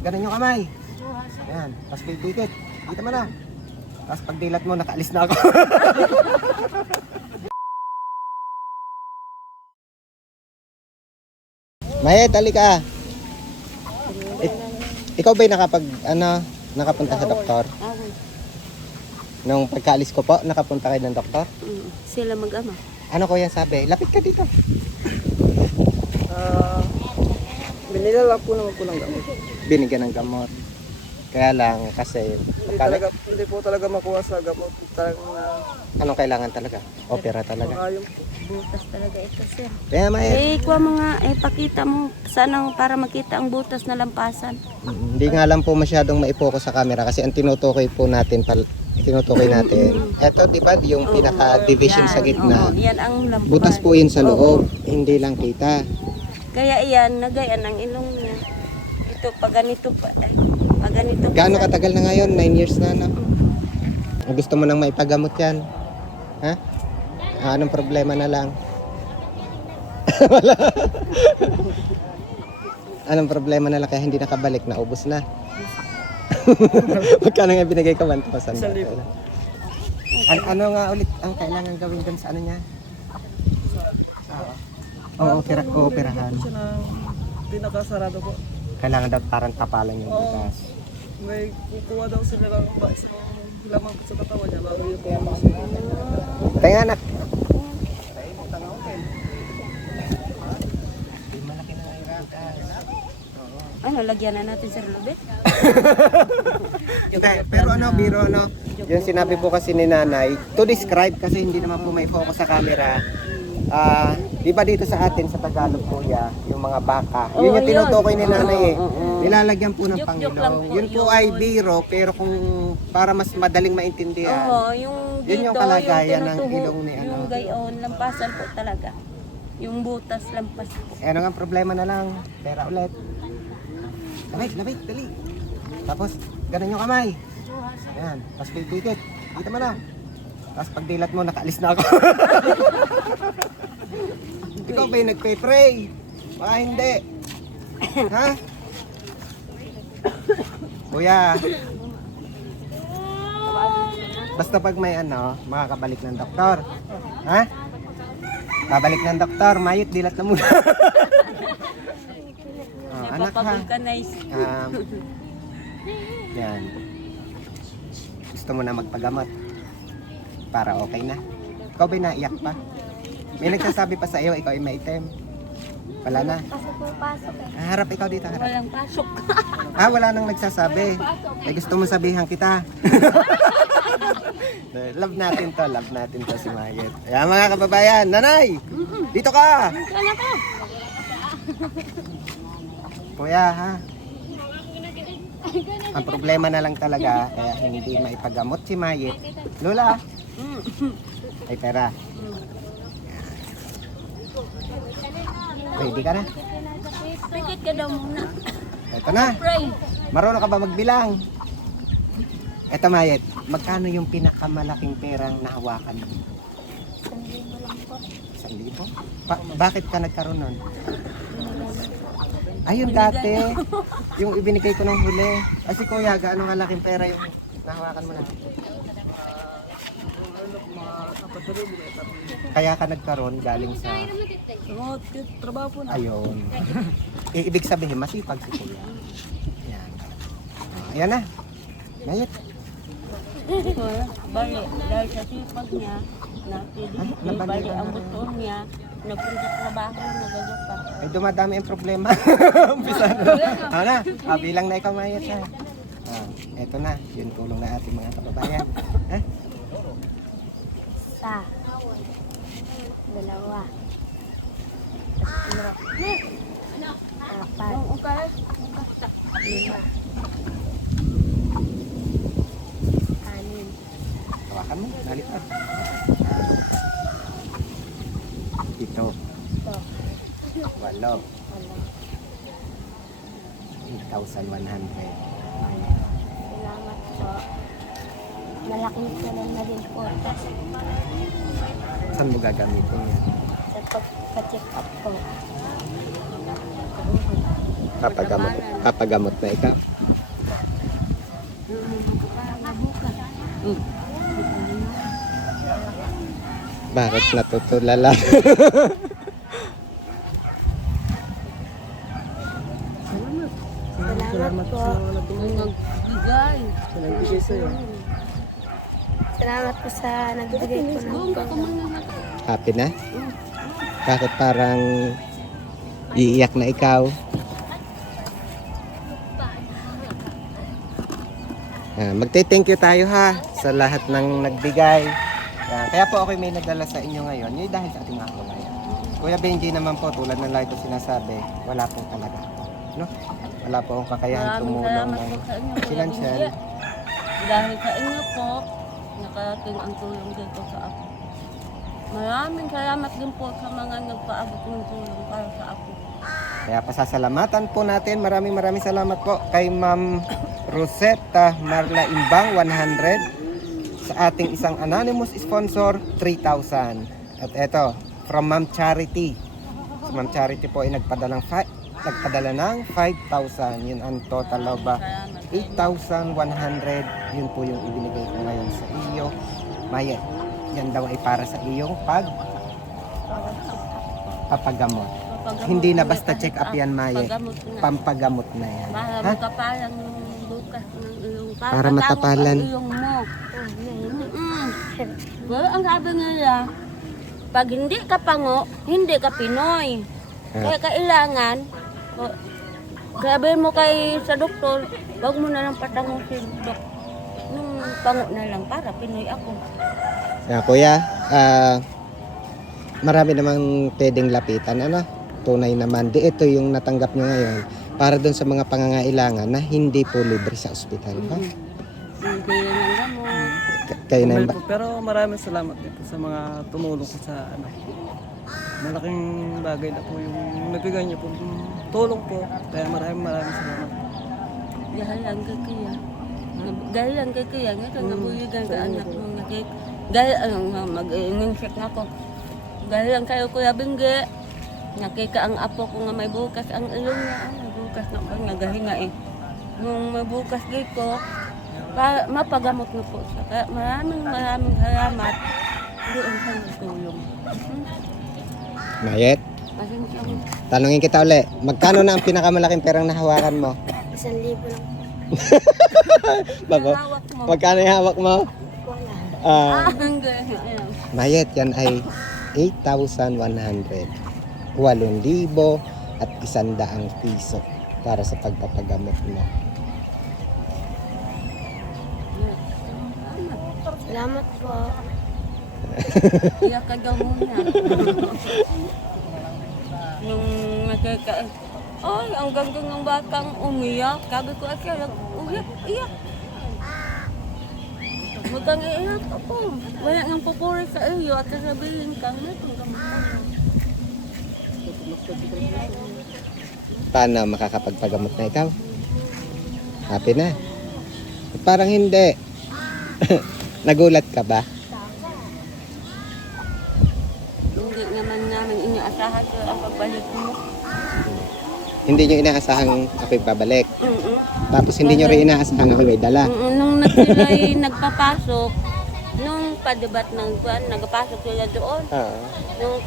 ganun yung kamay. Ayan, tapos pipitit. Kita mo na. Tapos pag dilat mo, nakaalis na ako. Mayet, halika. Ikaw ba'y nakapunta sa doktor? Nung pagkaalis ko po, nakapunta kayo ng doktor? Sila mag-ama. Ano ko yan sabi? Lapit ka dito. Binila lang po naman po ng gamot. Binigyan ng gamot. Kaya lang, kasi... Hindi po talaga makuha sa gamot. Talagang Anong kailangan talaga? Opera talaga. ayong Butas talaga ito, sir. Kaya Mayet, Kuha mo nga, pakita mo. Sana para makita ang butas na lampasan. hindi nga lang po masyadong maipokus sa camera kasi ang tinutukoy natin, eto di ba yung pinaka-division sa gitna. Yan ang lampasan. Butas po yun sa loob, hindi lang kita. Kaya iyan, nagayan ang ilong niya. Ito, pag ganito pa. Pag ganito pa. Gaano katagal na ngayon? 9 years na, no? Gusto mo nang maipagamot yan? Ha? Anong problema na lang? Wala. Anong problema na lang kaya hindi nakabalik? Naubos na. Magkano nga binigay ka? 1,000. Ano nga ulit ang kailangan gawin dun sa ano niya? Operahan. siya na pinakasarado po. Kailangan daw parang tapalan yung butas. May kukuha daw sila ng isang lamang sa katawan niya bago yung po. Kaya anak. Ano, lagyan na natin, sir, lubit? Pero biro yung sinabi po kasi ni nanay, to describe kasi hindi naman po may focus sa camera. Di ba dito sa atin sa Tagalog po yung mga baka. Yun yung tinutukoy ni nanay eh. Nilalagyan po ng Joke-joke lang Panginoon. po Yun po yun. ay biro pero kung para mas madaling maintindihan. Oo, yung Yun dito, yung kalagayan ng tinutuhog, ilong ni yung gayon, lampasan po talaga. Yung butas, lampas po. Ano nga problema na lang? Pera ulit. Labit, dali. Tapos, ganun yung kamay. Ayan, tapos pipitit. Kita mo na. Tapos pag dilat mo, nakaalis na ako. Ikaw ba yung nagpe-pray? Baka hindi. Ha? Kuya. Basta pag may makakabalik ng doktor. Ha? Babalik ng doktor, Mayet, dilat na muna. Anak ha. Napapagulkanize. Yan. Gusto mo na magpagamot para okay na. Ikaw ba naiyak pa? May nagsasabi pa sa iyo, ikaw ay maitim. Wala na. Pasok eh. Harap ikaw dito, harap. Walang pasok. Wala nang nagsasabi. Gusto mo sabihan kita. Love natin to si Mayet. Ayan mga kababayan, nanay! Dito ka! Ano ka? Kuya ha? Ang problema na lang talaga, kaya hindi maipagamot si Mayet. Lola! Ay pera. Ready ka na? Pikit ka daw muna. Eto na. Pray. Marunong ka ba magbilang? Eto Mayet, magkano yung pinakamalaking perang nahawakan mo? 1,000? Bakit ka nagkaroon nun? Ayun dati, yung ibinigay ko nung huli. Kasi kuya, gaano kalaking pera yung nahawakan mo na? Kaya ka nagkaroon galing sa... Trabaho po na. Ayun. Ibig sabihin, masipag si kuya. Ayan. Ayan na. Mayet. Bali, dahil sa sipag niya, bali ang buton niya, nagpunta sa trabaho, nagagot pa. Ay, dumadami ang problema. Umpisa na. Bilang na ikaw, Mayet. Ha? Eto na. Yun tulong na ating mga kababayan. Ha? Isa. Dalawa. Apat. Lima. Anim. Hawakan mo. Nalipad. Ito. Ito. 8. 8,100. Salamat po. Malaking tulong na din po ito Saan mo gagamitin yan? sa pagka-check up ko. Papagamot. Papagamot na ikaw. Bakit natutulala? Salamat po sa mga natulong. Nagbigay. Nagbigay sa'yo. Salamat po sa nagbigay po ng tulong. Happy na? Bakit parang iiyak na ikaw? Magte-thank you tayo ha sa lahat ng nagbigay. Kaya po ako may nagdala sa inyo ngayon, yun dahil sa ating mga kabayan. Kuya Benji naman po, tulad ng lagi ko sinasabi, wala pong talaga. No? Wala po akong kakayahan Maraming tumulong salamat ng po sa inyo. Kuya financial. Benji. Dahil sa inyo po, nakarating ang tulong dito sa ako. Maraming salamat din po sa mga nagpaabot ng tulong para sa ako. Kaya pasasalamatan po natin. Maraming salamat po kay Ma'am Rosetta Marla Imbang 100, sa ating isang anonymous sponsor 3,000. At eto, from Ma'am Charity. Si Ma'am Charity po ay nagpadala ng 5,000. Yun ang total of 8,100. Yun po yung ibinigay ko ngayon sa iyo. Maya, yan daw ay para sa iyong papagamot. Hindi na basta check up yan, Maya. Pampagamot na yan. Para Ha? makapalan yung bukas ng iyong Para matapalan. ang iyong mo. Well, ang sabi nila, pag hindi ka pango, hindi ka Pinoy. Kaya kailangan, sabi mo kay sa doktor, wag mo na lang patangusin, dok. Nung pango na lang para Pinoy ako. Kuya, marami namang pwedeng lapitan, ano? Tunay naman. Ito yung natanggap nyo ngayon para dun sa mga pangangailangan na hindi po libre sa ospital. Ha? Hindi yan ang gamot. Kayo na Po, pero maraming salamat din po sa mga tumulong ko sa malaking bagay na po yung nabigay niyo po. Tulong po. Kaya maraming salamat. Dahil lang kay Kuya. Dahil lang kay Kuya. Ngayon, nabuligan ka anak mo. Dahil, mag-iingin check na ako. Dahil lang kayo Kuya Bingge. Nakika ang apo ko nga may bukas ang ilong niya. May bukas na ko. Nagahinga eh. Nung may bukas dito, mapagamot na po siya. Kaya maraming salamat. Doon sa tulong. Mayet, Pasensya mo. tanungin kita uli. Magkano na ang pinakamalaking perang nahawakan mo? 1,000 lang po. Bago? Hawak mo. Magkano yung hawak mo? Wala. Bingge. Ayan. Mayet, yan ay 8,100. 8,000 at 100 piso para sa pagpapagamot mo. Salamat po. Iyak ka daw muna. Nung nakika, ay, ang ganda ng batang umiyak. Sabi ko, siya, iyak. Huwag kang iiyak ako. Wala nang pupuri sa iyo at sasabihin kang itong gamot. Paano makakapagpagamot na ikaw? Happy na? Parang hindi. Nagulat ka ba? Hindi naman namin inaasahan ko ang pagbalik mo. Hindi nyo inaasahang ako'y babalik. Mm-mm. Tapos hindi nyo rin inaasahang ako'y may dala. Nung sila'y nagpapasok, nung padebat ng buwan, nagpapasok sila doon. Nung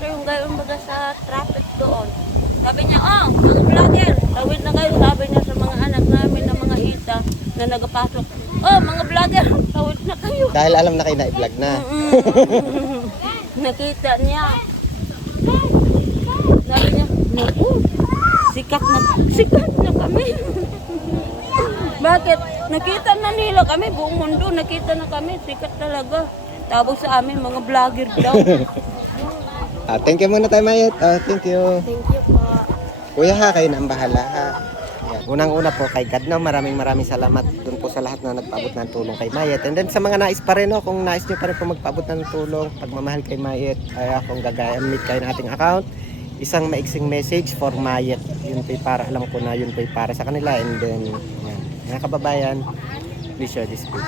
yung gayon baga sa traffic doon. Sabi niya, mga vlogger, tawid na kayo. Sabi niya sa mga anak namin na mga ita na nagpapasok. Mga vlogger, tawid na kayo. Dahil alam na kayo na i-vlog na. Nakita niya. Sabi niya, naku, sikat na kami. Bakit? Nakita na nila kami, buong mundo, nakita na kami, sikat talaga. Tapos sa amin, mga vlogger daw. Thank you muna tayo, Mayet. Thank you. Thank you po. Kuya ha, kayo na ang bahala ha. Yan. Unang-una po kay God, maraming salamat dun po sa lahat na nagpaabot ng tulong kay Mayet. And then sa mga nais pa rin, kung nais nyo pa rin po magpaabot ng tulong, pagmamahal kay Mayet, ay akong gagamit kayo ng ating account. Isang maiksing message for Mayet. Yun po'y para, alam ko na yun po'y para sa kanila. And then, yan. Mga kababayan, please share this video.